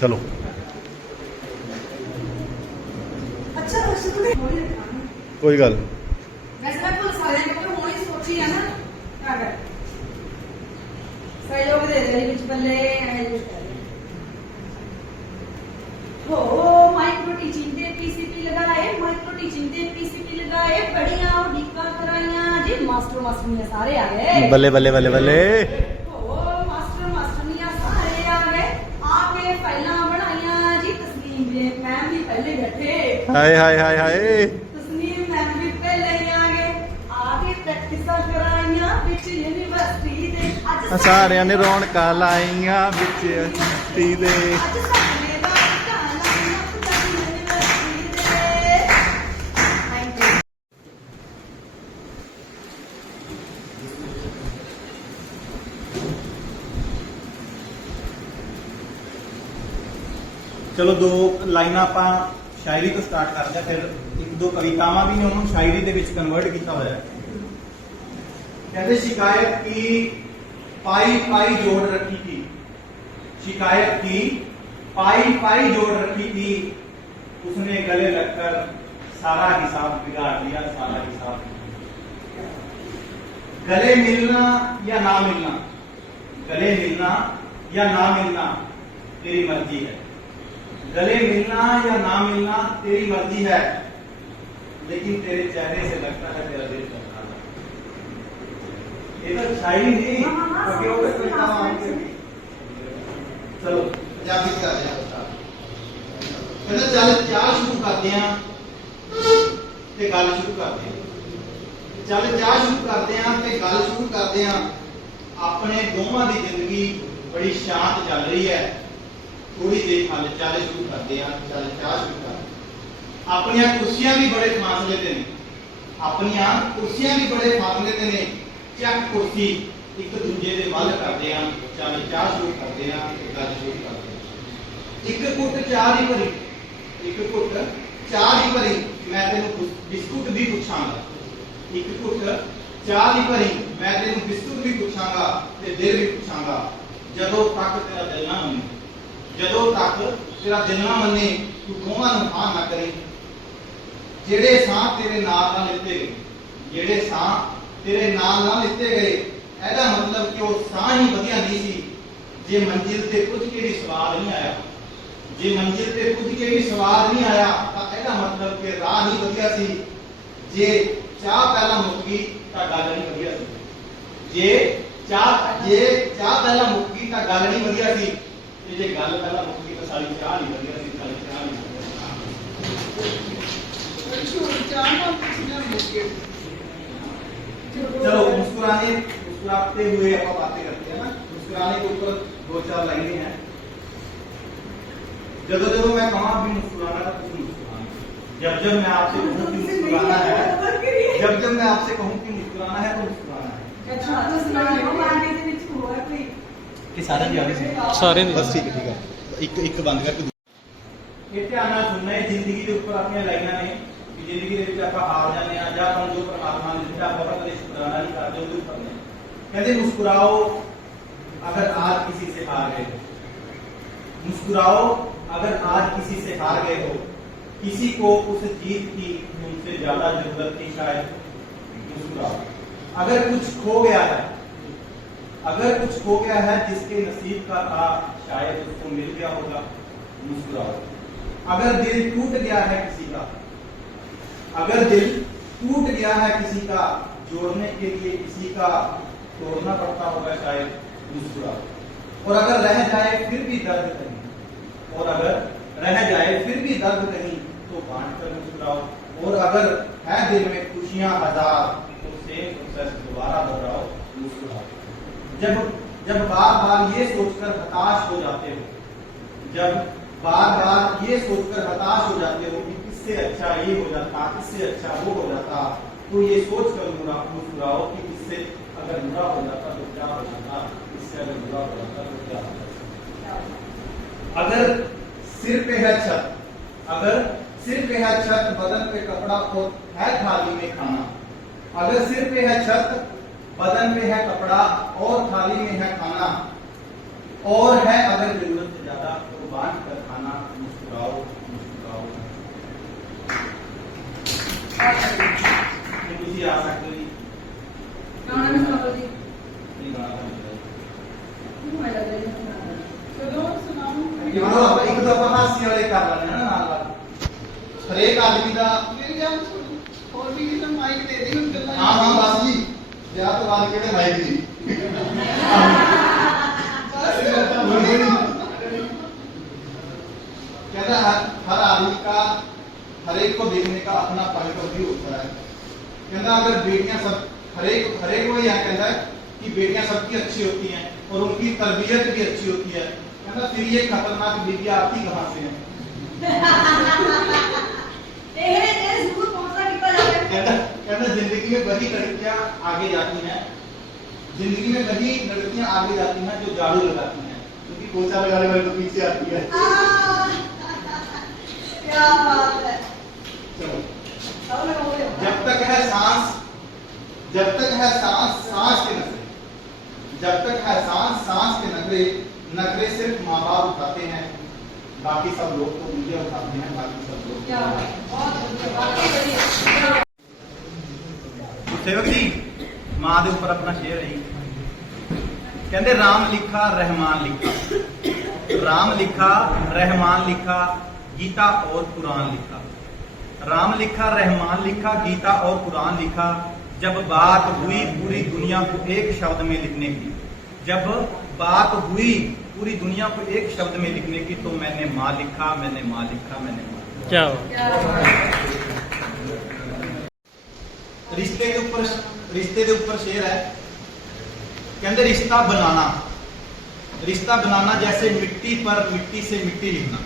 ਚਲੋ। ਅੱਛਾ ਬਸ ਤੂੰ ਹੋਲੀ ਰੱਖਾਂਗੇ ਕੋਈ ਗੱਲ ਵੈਸੇ ਮੈਂ ਭੁੱਲ ਸਾਰੇ ਕੱਪੜੇ ਹੋਣੀ ਸੋਚੀ ਆ ਨਾ। ਆ ਕਰ ਸਹਿਯੋਗ ਦੇ ਦੇ ਵਿੱਚ ਬੱਲੇ ਐ ਜੋ ਹੋ ਮਾਈਕਰੋ ਟੀਚਿੰਗ ਦੇ ਪੀਸੀਪੀ ਲਗਾਏ ਮਾਈਕਰੋ ਟੀਚਿੰਗ ਦੇ ਪੀਸੀਪੀ ਲਗਾਏ ਬੜੀਆਂ ਉਡੀਕਾਂ ਕਰਾਈਆਂ। ਜੀ ਮਾਸਟਰ ਮਾਸਟਰੀਆਂ ਸਾਰੇ ਆ ਗਏ। ਬੱਲੇ ਬੱਲੇ ਬੱਲੇ ਬੱਲੇ। ये ਹਾਏ ਹਾਏ ਹਾਏ बैठे हाय हाय हाय हाय तस्नीम मैम भी पहले आ गए ਵਿੱਚ ਯੂਨੀਵਰਸਿਟੀ ਦੇ। ਅੱਜ ਸਾਰਿਆਂ ਨੇ ਰੌਣਕਾਂ ਲਾਈਆਂ ਵਿੱਚ ਯੂਨੀਵਰਸਿਟੀ ਦੇ। ਚਲੋ ਦੋ ਲਾਈਨਾਂ ਆਪਾਂ ਸ਼ਾਇਰੀ ਤੋਂ ਸਟਾਰਟ ਕਰਦੇ ਹਾਂ ਫਿਰ ਇੱਕ ਦੋ ਕਵਿਤਾਵਾਂ ਵੀ ਨੇ ਉਹਨੂੰ ਸ਼ਾਇਰੀ ਦੇ ਵਿੱਚ ਕਨਵਰਟ ਕੀਤਾ ਹੋਇਆ ਹੈ ਕਹਿੰਦੇ ਸ਼ਿਕਾਇਤ ਕੀ ਪਾਈ ਪਾਈ ਜੋੜ ਰੱਖੀ थी शिकायत की पाई पाई जोड़ रखी थी उसने गले लगकर सारा हिसाब बिगाड़ दिया सारा हिसाब गले मिलना या ना मिलना गले मिलना या ना मिलना तेरी मर्जी है गले मिलना या ना मिलना तेरी मर्जी है लेकिन तेरे चेहरे से लगता है तेरा दिल कर रहा है ये तो शायरी नहीं हाँ, हाँ, हाँ, कवियों में समझ कोई गई, काम समझ आएंगे। गई। ਚਲੋ ਪੰਜਾਬੀ ਚ ਕਰਦੇ ਆ ਕਹਿੰਦਾ ਚੱਲ ਚਾਹ ਸ਼ੁਰੂ ਕਰਦੇ ਆ ਤੇ ਗੱਲ ਸ਼ੁਰੂ ਕਰਦੇ ਆ ਚੱਲ ਚਾਹ ਸ਼ੁਰੂ ਕਰਦੇ ਆ ਤੇ ਗੱਲ ਸ਼ੁਰੂ ਕਰਦੇ ਆ ਆਪਣੇ ਦੋਵਾਂ ਦੀ ਜ਼ਿੰਦਗੀ ਬੜੀ ਸ਼ਾਂਤ ਚੱਲ ਰਹੀ ਹੈ ਥੋੜੀ ਦੇਰ ਹੱਲ ਚੱਲ ਸ਼ੁਰੂ ਕਰਦੇ ਆ ਚੱਲ ਚਾਹ ਸ਼ੁਰੂ ਕਰਦੇ ਆ। ਆਪਣੀਆਂ ਕੁਰਸੀਆਂ ਵੀ ਬੜੇ ਫਾਸਲੇ ਤੇ ਨੇ ਆਪਣੀਆਂ ਕੁਰਸੀਆਂ ਵੀ ਬੜੇ ਫਾਸਲੇ ਤੇ ਨੇ ਚੱਕ ਕੁਰਸੀ ਇੱਕ ਦੂਜੇ ਦੇ ਵੱਲ ਕਰਦੇ ਆ ਚੱਲ ਚਾਹ ਸ਼ੁਰੂ ਕਰਦੇ ਆ ਤੇ ਗੱਲ ਸ਼ੁਰੂ ਕਰਦੇ ਆ ਇੱਕ ਘੁੱਟ ਚਾਹ ਦੀ ਭਰੀ ਇੱਕ ਘੁੱਟ ਚਾਹ ਦੀ ਭਰੀ ਮੈਂ ਤੈਨੂੰ ਬਿਸ- ਬਿਸਕੁਟ ਵੀ ਪੁੱਛਾਂਗਾ ਇੱਕ ਘੁੱਟ ਚਾਹ ਦੀ ਭਰੀ ਮੈਂ ਤੈਨੂੰ ਬਿਸਕੁਟ ਵੀ ਪੁੱਛਾਂਗਾ ਤੇ ਦਿਲ ਵੀ ਪੁੱਛਾਂਗਾ ਜਦੋਂ ਤੱਕ ਤੇਰਾ ਦਿਲ ਨਾ ਮੰਨੇ ਜਦੋਂ ਤੱਕ ਤੇਰਾ ਦਿਲ ਨਾ ਮੰਨੇ, ਤੂੰ ਦੋਵਾਂ ਨੂੰ ਹਾਂ ਨਾ ਕਰੀ। ਜਿਹੜੇ ਸਾਹ ਤੇਰੇ ਨਾਲ ਨਾਲ ਲਿੱਤੇ ਗਏ, ਜਿਹੜੇ ਸਾਹ ਤੇਰੇ ਨਾਲ ਨਾਲ ਲਿੱਤੇ ਗਏ, ਇਹਦਾ ਮਤਲਬ ਕਿ ਉਹ ਸਾਹ ਹੀ ਵਧੀਆ ਨਹੀਂ ਸੀ। ਜੇ ਮੰਜ਼ਿਲ ਤੇ ਕੁਝ ਕੇ ਵੀ ਸਵਾਦ ਨਹੀਂ ਆਇਆ, ਜੇ ਮੰਜ਼ਿਲ ਤੇ ਕੁਝ ਕੇ ਵੀ ਸਵਾਦ ਨਹੀਂ ਆਇਆ, ਤਾਂ ਇਹਦਾ ਮਤਲਬ ਕਿ ਰਾਹ ਹੀ ਵਧੀਆ ਸੀ। ਜੇ ਚਾਹ ਪਹਿਲਾਂ ਮੁੱਕ ਗਈ, ਤਾਂ ਗੱਲ ਨਹੀਂ ਵਧੀਆ ਸੀ। ਜੇ ਚਾਹ ਜੇ ਚਾਹ ਪਹਿਲਾਂ ਮੁੱਕ ਗਈ, ਤਾਂ ਗੱਲ ਨਹੀਂ ਵਧੀਆ ਸੀ। ਤੇ ਜੇ ਗੱਲ ਪਹਿਲਾਂ ਮੁੱਕ ਗਈ ਤਾਂ ਸਾਰੀ ਚਾਹ ਨਹੀਂ ਵਧੀਆ ਸੀ ਸਾਰੀ ਚਾਹ ਨਹੀਂ ਵਧੀਆ ਸੀ चलो मुस्कुराने मुस्कुराते हुए आप बातें करते हैं ना मुस्कुराने के ऊपर दो चार लाइनें हैं जब जब मैं कहा भी मुस्कुराना था तुम मुस्कुराना जब जब मैं आपसे कहूँ कि मुस्कुराना है जब जब मैं आपसे कहूँ कि मुस्कुराना है तो मुस्कुराना है ਇਹ ਸਾਰਿਆਂ ਦੀ ਆਵਾਜ਼ ਹੈ ਸਾਰਿਆਂ ਦੀ ਬਸ ਠੀਕ ਹੈ ਠੀਕ ਹੈ ਇੱਕ ਇੱਕ ਬੰਦ ਕਰਕੇ ਇਹ ਧਿਆਨ ਨਾਲ ਸੁਣਨਾ ਹੈ ਜ਼ਿੰਦਗੀ ਦੇ ਉੱਪਰ ਆਪਣੀਆਂ ਲਾਈਨਾਂ ਨੇ ਕਿ ਜ਼ਿੰਦਗੀ ਦੇ ਵਿੱਚ ਆਪਾਂ ਹਾਰ ਜਾਂਦੇ ਆ ਜਾਂ ਆਪਾਂ ਜੋ ਪਰਮਾਤਮਾ ਨੇ ਦਿੱਤਾ ਆਪਾਂ ਕਦੇ ਸ਼ੁਕਰਾਨਾ ਨਹੀਂ ਕਰਦੇ ਉਹਦੇ ਉੱਪਰ ਨਹੀਂ कहते मुस्कुराओ अगर आज किसी से हार गए हो मुस्कुराओ अगर आज किसी से हार गए हो किसी को उस जीत की तुमसे ज़्यादा ज़रूरत थी शायद मुस्कुराओ अगर कुछ खो गया है अगर कुछ हो गया है जिसके नसीब का था, शायद उसको मिल गया होगा, मुस्कुराओ। अगर दिल टूट गया है किसी का, अगर दिल टूट गया है किसी का, जोड़ने के लिए किसी का तोड़ना पड़ता होगा, शायद मुस्कुराओ। और अगर रह जाए फिर भी दर्द कहीं, और अगर रह जाए फिर भी दर्द कहीं तो बांट कर मुस्कुराओ। और अगर है दिल में खुशियाँ हज़ार तो सेम प्रोसेस दोबारा दोहराओ। जब जब बार बार ये सोचकर हताश हो जाते हो, जब बार बार ये सोचकर हताश हो जाते हो कि इससे अच्छा ये हो जाता इससे अच्छा वो हो जाता तो ये सोच कर मुरा- मुस्कुराओ कि इससे अगर बुरा हो जाता तो क्या हो जाता इससे अगर बुरा हो जाता तो क्या हो जाता। अगर सिर पे है छत, अगर सिर पे है छत, बदन पे कपड़ा और है थाली में खाना, अगर सिर पे है छत बदन पे है कपड़ा और थाली में है खाना और है अगर जरूरत से ज्यादा तो बांट कर खाना मुस्कुराओ मुस्कुराओ ਤੇ ਤੁਸੀਂ ਆ ਸਕਦੇ ਹੋ ਜੀ ਗਾਣਾ ਵੀ ਸੁਣਾਓ ਜੀ ਇਹ ਗਾਣਾ ਤਾਂ ਨਹੀਂ ਕਿਉਂ ਐ ਲੱਗ ਰਿਹਾ ਚਲੋ ਸੁਣਾਓ ਜਦੋਂ ਆਪਾਂ ਇੱਕ ਤਾਂ ਆਪਾਂ ਹਾਸੀ ਵਾਲੇ ਕਰ ਲੈਂਦੇ ਹਾਂ ਨਾ ਨਾਲ ਨਾਲ ਹਰੇਕ ਆਦਮੀ ਦਾ ਮੇਰੀ ਗੱਲ या तो मार्केट है भाई कहता है, हर आदमी का, हर एक को देखने का अपना पॉइंट ऑफ़ व्यू होता है। कहता अगर बेटियाँ सब, हर एक हर एक को यहाँ कहता है कि बेटियाँ सबकी अच्छी होती हैं और उनकी तरबियत भी अच्छी होती है। कहता फिर ये खतरनाक बीवियाँ आपकी कहाँ से है? आगे जाती हैं। ज़िंदगी में कभी लड़कियाँ आगे जाती हैं जो झाड़ू लगाती हैं। क्योंकि पोछा लगाने वाले तो पीछे आती है। क्या बात है। चलो। जब तक है सांस जब तक है सांस सांस के नखरे। जब तक है सांस सांस के नखरे नखरे सिर्फ़ माँ बाप उठाते हैं। बाकी सब लोग तो मुझे उठाते हैं बाकी सब लोग। सेवक जी ਮਾਂ ਦੇ ਉੱਪਰ ਆਪਣਾ ਸ਼ੇਰ ਹੈ ਜੀ ਕਹਿੰਦੇ RAM ਲਿਖਾ ਰਹਿਮਾਨ ਲਿਖਾ RAM ਲਿਖਾ ਰਹਿਮਾਨ ਲਿਖਾ गीता और कुरान लिखा राम लिखा रहमान लिखा गीता और कुरान लिखा जब बात हुई पूरी दुनिया को एक शब्द में लिखने की जब बात हुई पूरी दुनिया को एक शब्द में लिखने की तो मैंने माँ लिखा मैंने माँ लिखा मैंने माँ लिखा। क्या ਕੀ ਬਾਤ ਹੈ ਰਿਸ਼ਤੇ ਦੇ ਉੱਪਰ ਰਿਸ਼ਤੇ ਦੇ ਉੱਪਰ ਸ਼ੇਰ ਹੈ ਕਹਿੰਦੇ ਰਿਸ਼ਤਾ बनाना ਰਿਸ਼ਤਾ बनाना जैसे मिट्टी पर मिट्टी से मिट्टी लिखना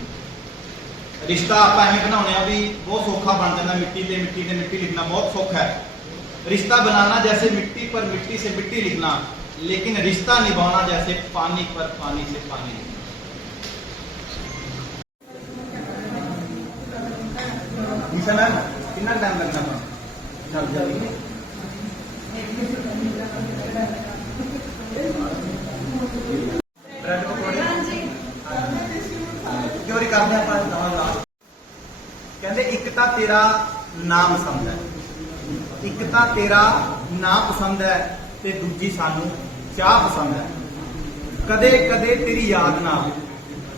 ਰਿਸ਼ਤਾ ਆਪਾਂ ਐਵੇਂ ਬਣਾਉਂਦੇ ਆ ਵੀ ਬਹੁਤ ਸੌਖਾ ਬਣ ਜਾਂਦਾ ਮਿੱਟੀ ਤੇ ਮਿੱਟੀ ਤੇ ਮਿੱਟੀ ਲਿਖਣਾ ਬਹੁਤ ਸੌਖਾ ਹੈ रिश्ता बनाना जैसे मिट्टी पर मिट्टी से मिट्टी लिखना लेकिन रिश्ता निभाना जैसे पानी पर पानी से पानी लिखना ईसा मैम कितना टाइम लगना ਕਹਿੰਦੇ ਇੱਕ ਤਾਂ ਤੇਰਾ ਨਾ ਪਸੰਦ ਇੱਕ ਤਾਂ ਤੇਰਾ ਨਾਮ ਪਸੰਦ ਹੈ ਤੇ ਦੂਜੀ ਸਾਨੂੰ ਚਾਹ ਪਸੰਦ ਹੈ। ਕਦੇ ਕਦੇ ਤੇਰੀ ਯਾਦ ਨਾਲ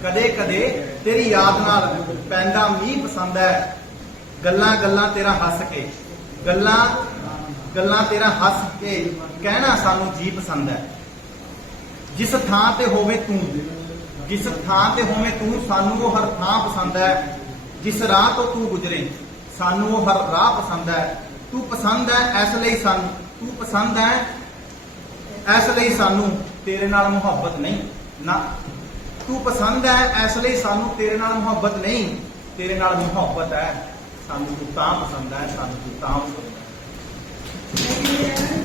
ਕਦੇ ਕਦੇ ਤੇਰੀ ਯਾਦ ਨਾਲ ਪੈਂਦਾ ਮੀਂਹ ਪਸੰਦ ਹੈ। ਗੱਲਾਂ ਗੱਲਾਂ ਤੇਰਾ ਹੱਸ ਕੇ। ਗੱਲਾਂ ਗੱਲਾਂ ਤੇਰਾ ਹੱਸ ਕੇ ਕਹਿਣਾ ਸਾਨੂੰ ਜੀ ਪਸੰਦ ਹੈ। ਜਿਸ ਥਾਂ ਤੇ ਹੋਵੇ ਤੂੰ, ਜਿਸ ਥਾਂ ਤੇ ਹੋਵੇ ਤੂੰ, ਸਾਨੂੰ ਉਹ ਹਰ ਥਾਂ ਪਸੰਦ ਹੈ। ਜਿਸ ਰਾਹ ਤੋਂ ਤੂੰ ਗੁਜ਼ਰੇ, ਸਾਨੂੰ ਉਹ ਹਰ ਰਾਹ ਪਸੰਦ ਹੈ। ਤੂੰ ਪਸੰਦ ਹੈ ਇਸ ਲਈ ਸਾਨੂੰ, ਤੂੰ ਪਸੰਦ ਹੈ ਇਸ ਲਈ ਸਾਨੂੰ ਤੇਰੇ ਨਾਲ ਮੁਹੱਬਤ ਨਹੀਂ, ਨਾ। ਤੂੰ ਪਸੰਦ ਹੈ ਇਸ ਲਈ ਸਾਨੂੰ ਤੇਰੇ ਨਾਲ ਮੁਹੱਬਤ ਨਹੀਂ, ਤੇਰੇ ਨਾਲ ਮੁਹੱਬਤ ਹੈ। ਸਾਨੂੰ ਤੂੰ ਤਾਂ ਪਸੰਦ ਹੈ ਸਾਨੂੰ ਤੂੰ ਤਾਂ ਪਸੰਦ ਹੈ Thank you.